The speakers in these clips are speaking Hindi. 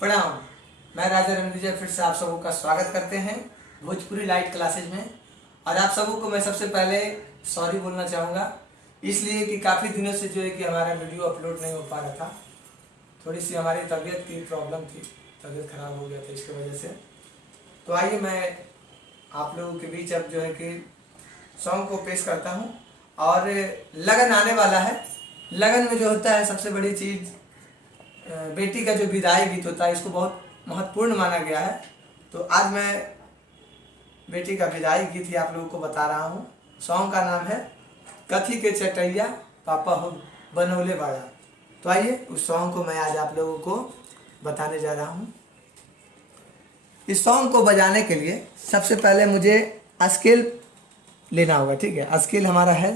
प्रणाम। मैं राजा रविंद्र फिर से आप सबों का स्वागत करते हैं भोजपुरी लाइट क्लासेज में। और आप सबों को मैं सबसे पहले सॉरी बोलना चाहूँगा, इसलिए कि काफ़ी दिनों से जो है कि हमारा वीडियो अपलोड नहीं हो पा रहा था। थोड़ी सी हमारी तबीयत की प्रॉब्लम थी, तबीयत खराब हो गया था, इसकी वजह से। तो आइए मैं आप लोगों के बीच अब जो है कि सॉन्ग को पेश करता हूँ। और लगन आने वाला है। लगन में जो होता है सबसे बड़ी चीज़ बेटी का जो विदाई गीत होता है, इसको बहुत महत्वपूर्ण माना गया है। तो आज मैं बेटी का विदाई गीत ही आप लोगों को बता रहा हूँ। सॉन्ग का नाम है कथी के चटैया पापा हो बनौले बाड़ा। तो आइए उस सॉन्ग को मैं आज आप लोगों को बताने जा रहा हूँ। इस सॉन्ग को बजाने के लिए सबसे पहले मुझे स्केल लेना होगा, ठीक है। स्केल हमारा है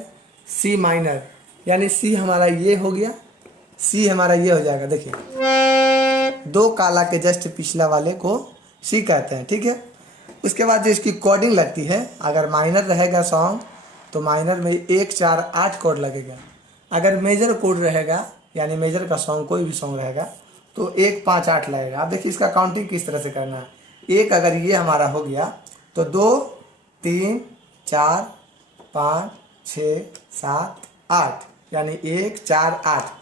सी माइनर, यानी सी हमारा ये हो गया, सी हमारा ये हो जाएगा। देखिए, दो काला के जस्ट पिछला वाले को सी कहते हैं, ठीक है। उसके बाद जो इसकी कोडिंग लगती है, अगर माइनर रहेगा सॉन्ग तो माइनर में 1 4 8 कोड लगेगा। अगर मेजर कोड रहेगा, यानी मेजर का सॉन्ग कोई भी सॉन्ग रहेगा तो 1 5 8 लगेगा। आप देखिए इसका काउंटिंग किस तरह से करना है। एक अगर ये हमारा हो गया तो 2 3 4 5 6 7 8, यानी 1 4 8।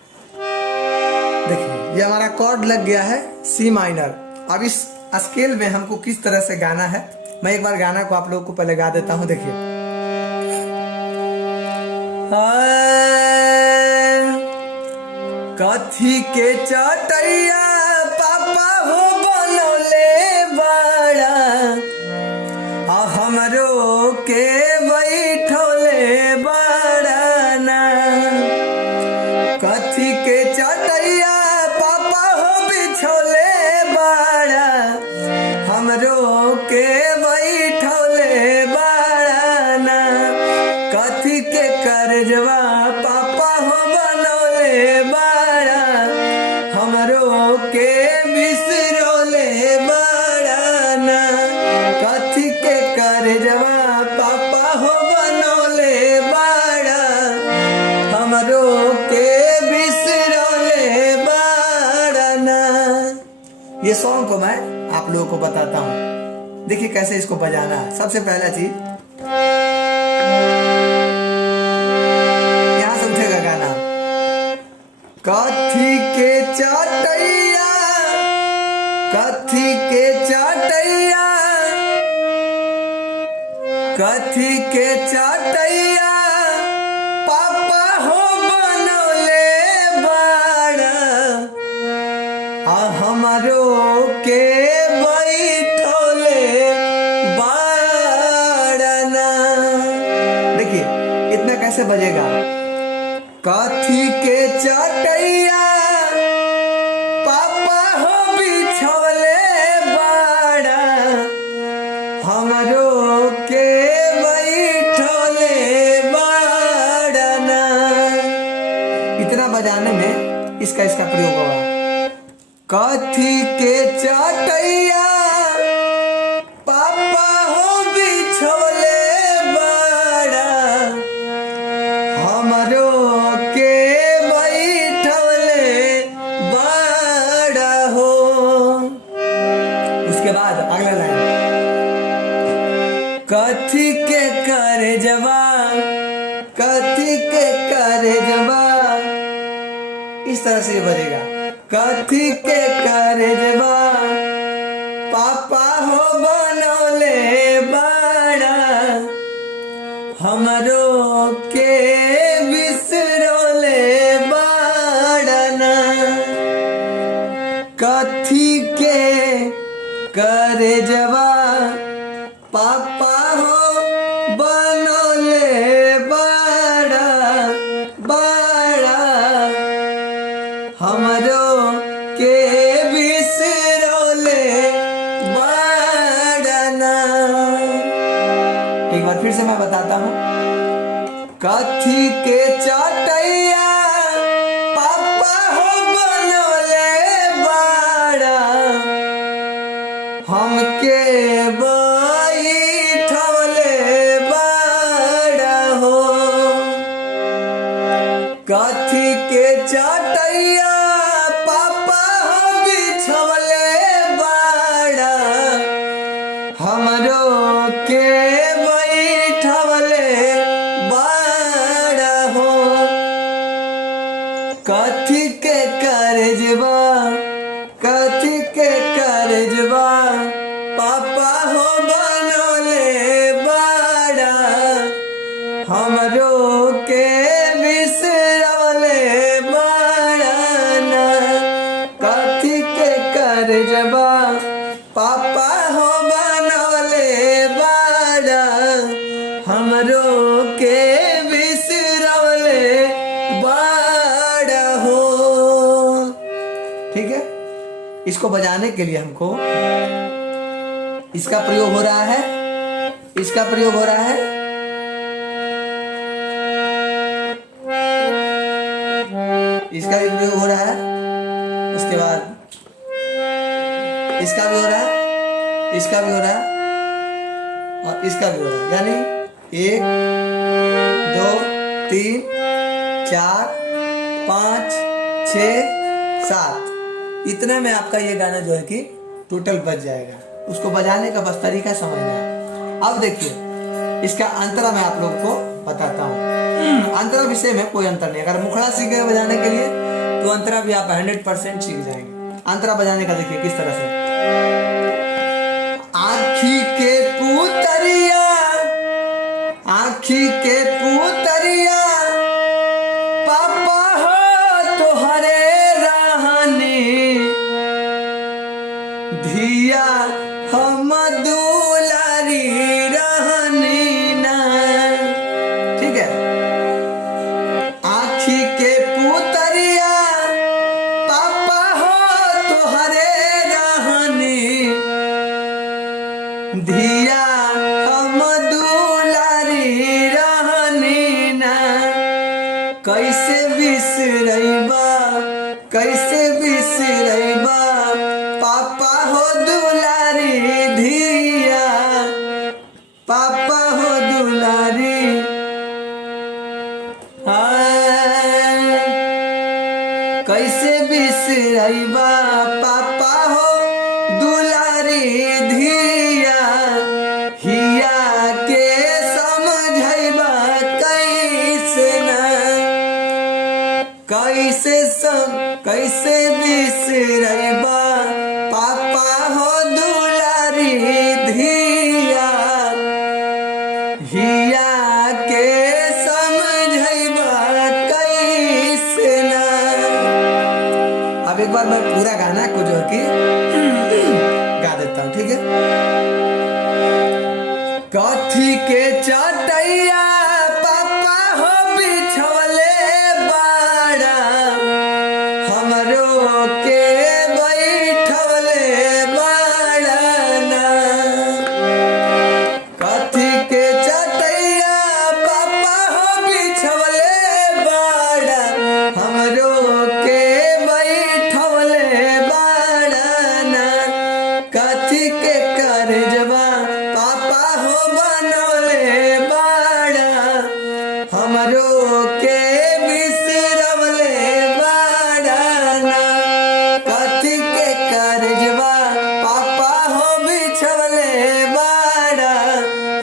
देखिए ये हमारा कॉर्ड लग गया है सी माइनर। अब इस स्केल में हमको किस तरह से गाना है, मैं एक बार गाना को आप लोगों को पहले गा देता हूं। देखिए, कथी के चटैया पापा हो बनौले बड़ा, हमरो के बैठोले बड़ा ना। कथी के चटैया पापा हो बिछोले बड़ा, हमरो के बैठोले बड़ा ना। कथी के करजवा पापा हो बनौले बड़ा, हमरो के बिसरोले बड़ा ना। कथी के करजवा पापा हो बनौले बड़ा, हमरो के बिसरोले बड़ा ना। ये सॉन्ग को मैं आप लोगों को बताता हूँ। देखिए कैसे इसको बजाना है। सबसे पहला चीज, यहां से उठेगा गाना। कथी के चटैया, कथी के चटैया, कथी के चटैया पापा हो बनौले बड़ा, हमरो के बैठोले बड़ा ना। देखिए इतना कैसे बजेगा। कथी के चटैया पापा हो बिछोले बड़ा, हमरो के बैठोले बड़ा ना। इतना बजाने में इसका प्रयोग होगा। कथी के चटैया पापा हो बिछोले बड़ा, हमरो के बैठोले बड़ा हो। उसके बाद अगला लाइन, कथी के करजवा, कथी के करजवा, इस तरह से बजेगा। कथी के करजवा पापा हो बनौले बड़ा, हमरो के बिसरोले बड़ा ना। कथी के करजवा पापा हो बनौले बड़ा, बड़ा, हमरो के बिसरोले बड़ा ना। एक बार फिर से मैं बताता हूँ। कथी के चटैया पापा हो बनौले बड़ा, हमके बैठोले बड़ा हो। कथी के चटैया पापा हो बिछोले हमरो के बिसरवले बाड़ाना कथी के करजबा पापा हो बनवले बाड़ा हमरो के बिसरवले बाड़ा हो। ठीक है, इसको बजाने के लिए हमको इसका प्रयोग हो रहा है, इसका प्रयोग हो रहा है, इसका भी प्रयोग हो रहा है, उसके बाद इसका भी हो रहा है, इसका भी हो रहा है और इसका भी हो रहा है। यानी 1 2 3 4 5 6 7 इतने में आपका ये गाना जो है कि टोटल बज जाएगा। उसको बजाने का बस तरीका समझना है। अब देखिए इसका अंतरा मैं आप लोगों को बताता हूँ। अंतरा विषय में कोई अंतर नहीं। अगर मुखड़ा सीख गए बजाने के लिए तो अंतरा भी आप 100% सीख जाएंगे। अंतरा बजाने का देखिए किस तरह से। आँखी के पुतरिया, आँखी के पुतरिया पापा हो तोहरे रहनी धिया हम दुलारी रहनी ना। ठीक है, आँखी के पुतरिया पापा हो तोहरे रहनी धिया हम दुलारी रहनी ना। कैसे बिसरैबा, कैसे बिसरैबा पापा हो दुलारी धिया, पापा हो दुलारी। कैसे बिसरैबा पापा हो दुलारी धिया, हिया के समझैबा कैसे ना। कैसे बिसरैबा पापा हो दुलारी धिया, हिया के समझैबा कैसे ना। अब एक बार मैं पूरा गाना को जो है कि गा देता हूँ। ठीक है, कथी के चटैया पापा हो बिछवले बाड़ा हमरो के बैठवले बाड़ा ना। कथी के चटैया पापा हो बिछवले बाड़ा हमरो के बैठवले बाड़ा ना। कथी के करजबा पापा हो बनवले बाड़ा हमरो के बिसरवले बाड़ा ना। कथी के करजबा पापा हो बिछवले बाड़ा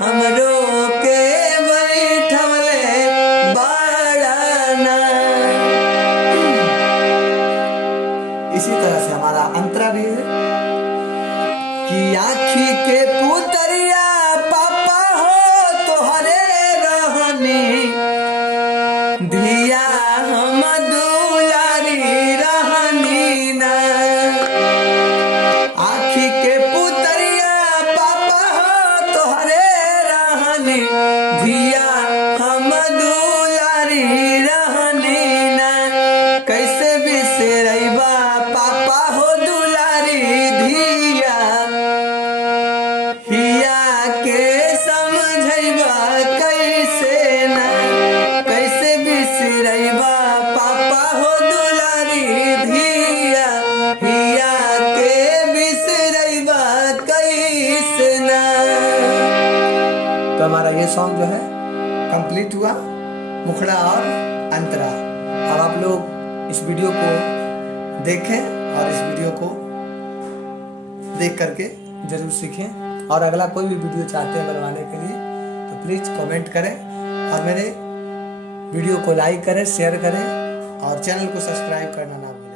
हमरो के बैठवले बाड़ा ना। इसी तरह से हमारा अंतरा भी है कि आँखी के पुतरिया पापा हो तोहरे रहनी धिया हम दुलारी रहनी ना। आँखी के पुतरिया पापा हो तोहरे रहनी धिया हम दुलारी रहनी ना। कैसे बिसरैबा पापा हो दुलारी धिया, हिया के समझैबा कैसे ना। कैसे बिसरैबा पापा हो दुलारी धिया, हिया के बिसरैबा कैसे ना। तो हमारा ये सॉन्ग जो है कंप्लीट हुआ, मुखड़ा और अंतरा। अब आप लोग इस वीडियो को देखें और इस वीडियो को देख करके जरूर सीखें। और अगला कोई भी वीडियो चाहते हैं बनवाने के लिए तो प्लीज़ कमेंट करें और मेरे वीडियो को लाइक करें, शेयर करें और चैनल को सब्सक्राइब करना ना भूलें।